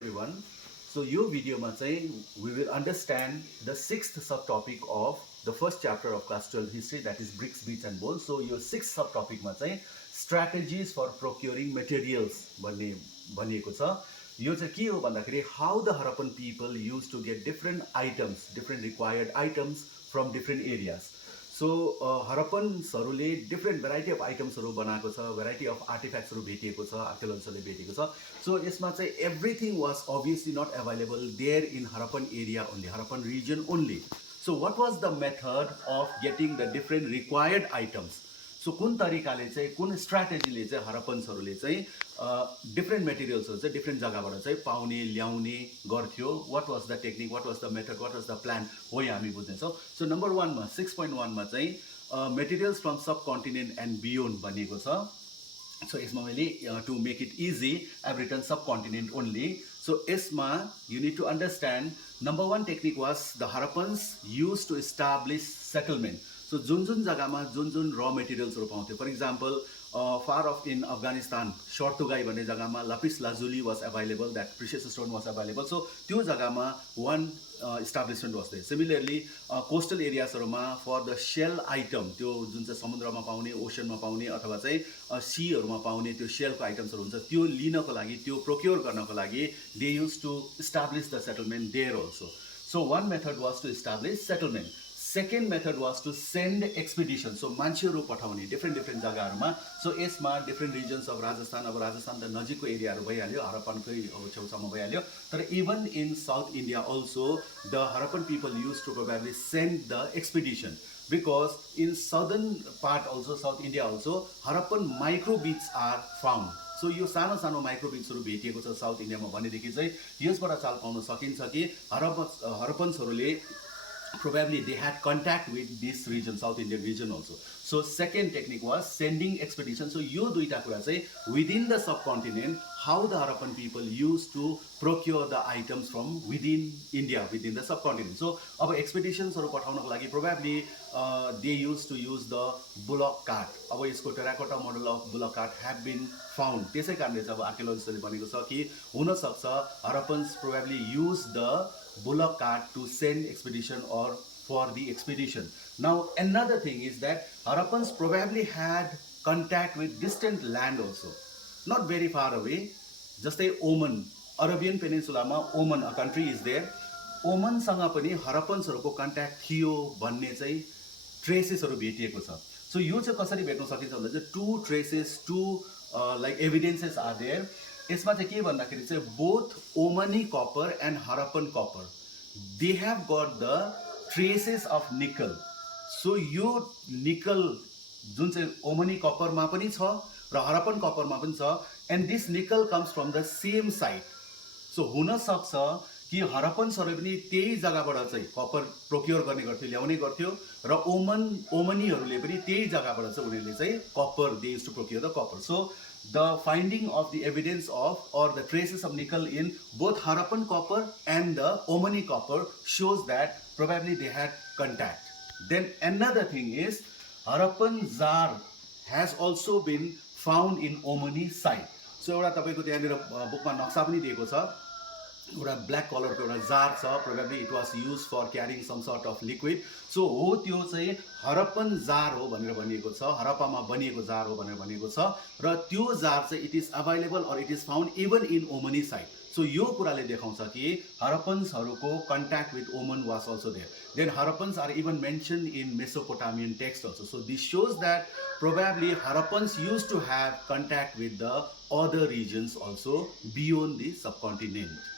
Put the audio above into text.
everyone. So your video ma चाहिँ we will understand the sixth subtopic of the first chapter of class 12 history, that is bricks, beats and bones. So your sixth subtopic ma चाहिँ strategies for procuring materials भन्ने भनिएको छ. यो चाहिँ के हो भन्दाखेरि how the Harappan people used to get different items, different required items from different areas. So हरप्पन्सहरूले डिफ्रेन्ट भेराइटी अफ आइटम्सहरू बनाएको छ, भेराइटी अफ आर्टिफ्याक्ट्सहरू भेटिएको छ, आर्कियोलोजिस्टहरूले भेटेको छ. सो यसमा चाहिँ everything was obviously not available there in Harappan area only, Harappan region only. So what was the method of getting the different required items? So कुन तरिकाले चाहिँ, कुन स्ट्राटेजीले चाहिँ हरप्पन्सहरूले चाहिँ डिफ्रेन्ट मेटेरियल्सहरू चाहिँ डिफ्रेन्ट जग्गाबाट चाहिँ पाउने, ल्याउने गर्थ्यो? What was the technique, what was the method, what was the plan, हो यहाँ हामी बुझ्नेछौँ. सो नम्बर 1मा 6.1मा चाहिँ materials from subcontinent and beyond भनिएको छ. सो यसमा मैले to make it easy I have written subcontinent only. So यसमा you need to understand number 1 technique was the Harappans use to establish settlement. So जुन जुन जग्गामा जुन जुन र मेटेरियल्सहरू पाउँथ्यो, for example far off in Afghanistan Shortughai भन्ने जग्गामा lapis lazuli was available, that precious stone was available. So त्यो जग्गामा one establishment was there. Similarly coastal एरियाजहरूमा फर द सेल आइटम, त्यो जुन चाहिँ समुद्रमा पाउने, ओसनमा पाउने अथवा चाहिँ सीहरूमा पाउने त्यो सेलको आइटम्सहरू हुन्छ, त्यो लिनको लागि, त्यो प्रोक्योर गर्नको लागि they use to establish the settlement there also. So one method was to establish settlement. Second method was to send expedition. So मान्छेहरू पठाउने डिफ्रेन्ट जग्गाहरूमा. सो यसमा डिफ्रेन्ट रिजन्स अफ राजस्थान, अब राजस्थान त नजिकको एरियाहरू भइहाल्यो, हरप्पनकै अब छेउछाउमा भइहाल्यो. तर even in south India also the Harappan people use to probably send the expedition, because in southern part also, south India also Harappan microbeads are found. So यो सानो सानो माइक्रोबिट्सहरू भेटिएको छ साउथ इन्डियामा भनेदेखि चाहिँ यसबाट चाल पाउन सकिन्छ कि हरप्पन्सहरूले probably they had contact with this region, South Indian region also. So second technique was sending expedition. So यो दुईटा कुरा चाहिँ within the subcontinent, how the Harappan people used to procure the items from within India, within the subcontinent. So अब expeditionsहरू पठाउनको लागि probably they used to use the bullock cart. अब यसको terracotta model of bullock cart have been found. त्यसै कारणले चाहिँ अब आर्कियोलोजिस्टले भनेको छ कि हुनसक्छ Harappans probably use the bullock cart to send expedition or for the expedition. Now another thing is that Harappans probably had contact with distant land also, not very far away. जस्तै ओमन, अरेबियन पेनिन्सुलामा ओमन a country is there. ओमनसँग पनि हरप्पन्सहरूको contact थियो भन्ने चाहिँ ट्रेसेसहरू भेटिएको छ. So यो चाहिँ कसरी भेट्न सकिन्छ भन्दा चाहिँ to traces, to like evidences are there. यसमा चाहिँ के भन्दाखेरि चाहिँ both Omani copper and Harappan copper they have got the traces of nickel. So यो निकल जुन चाहिँ ओमनी कपरमा पनि छ र हरप्पन कपरमा पनि छ, एन्ड दिस निकल comes from the same side. So हुनसक्छ कि हरप्पन्सहरूले पनि त्यही जग्गाबाट चाहिँ कपर प्रोक्योर गर्ने गर्थ्यो, ल्याउने गर्थ्यो, र ओमनीहरूले पनि त्यही जग्गाबाट चाहिँ उनीहरूले चाहिँ copper, they use to procure the copper. So the finding of the evidence of or the traces of nickel in both Harappan copper and the Omani copper shows that probably they had contact. Then another thing is Harappan jar has also been found in Omani site. So एउटा तपाईको त्यहाँनिर बुकमा नक्सा पनि दिएको छ, एउटा black कलरको एउटा जार छ, probably it was use for carrying some sort of liquid. So हो त्यो चाहिँ हरप्पन जार हो भनेर भनिएको छ, हरप्पामा बनिएको जार हो भनेर भनिएको छ, र त्यो जार चाहिँ इट इज अभाइलेबल और it is found even in Omani side. So यो कुराले देखाउँछ कि हरप्पन्सहरूको contact with Oman was also there. Then Harappans are even mention in Mesopotamian text also. So this shows that probably Harappans used to have contact with the other regions also beyond the subcontinent.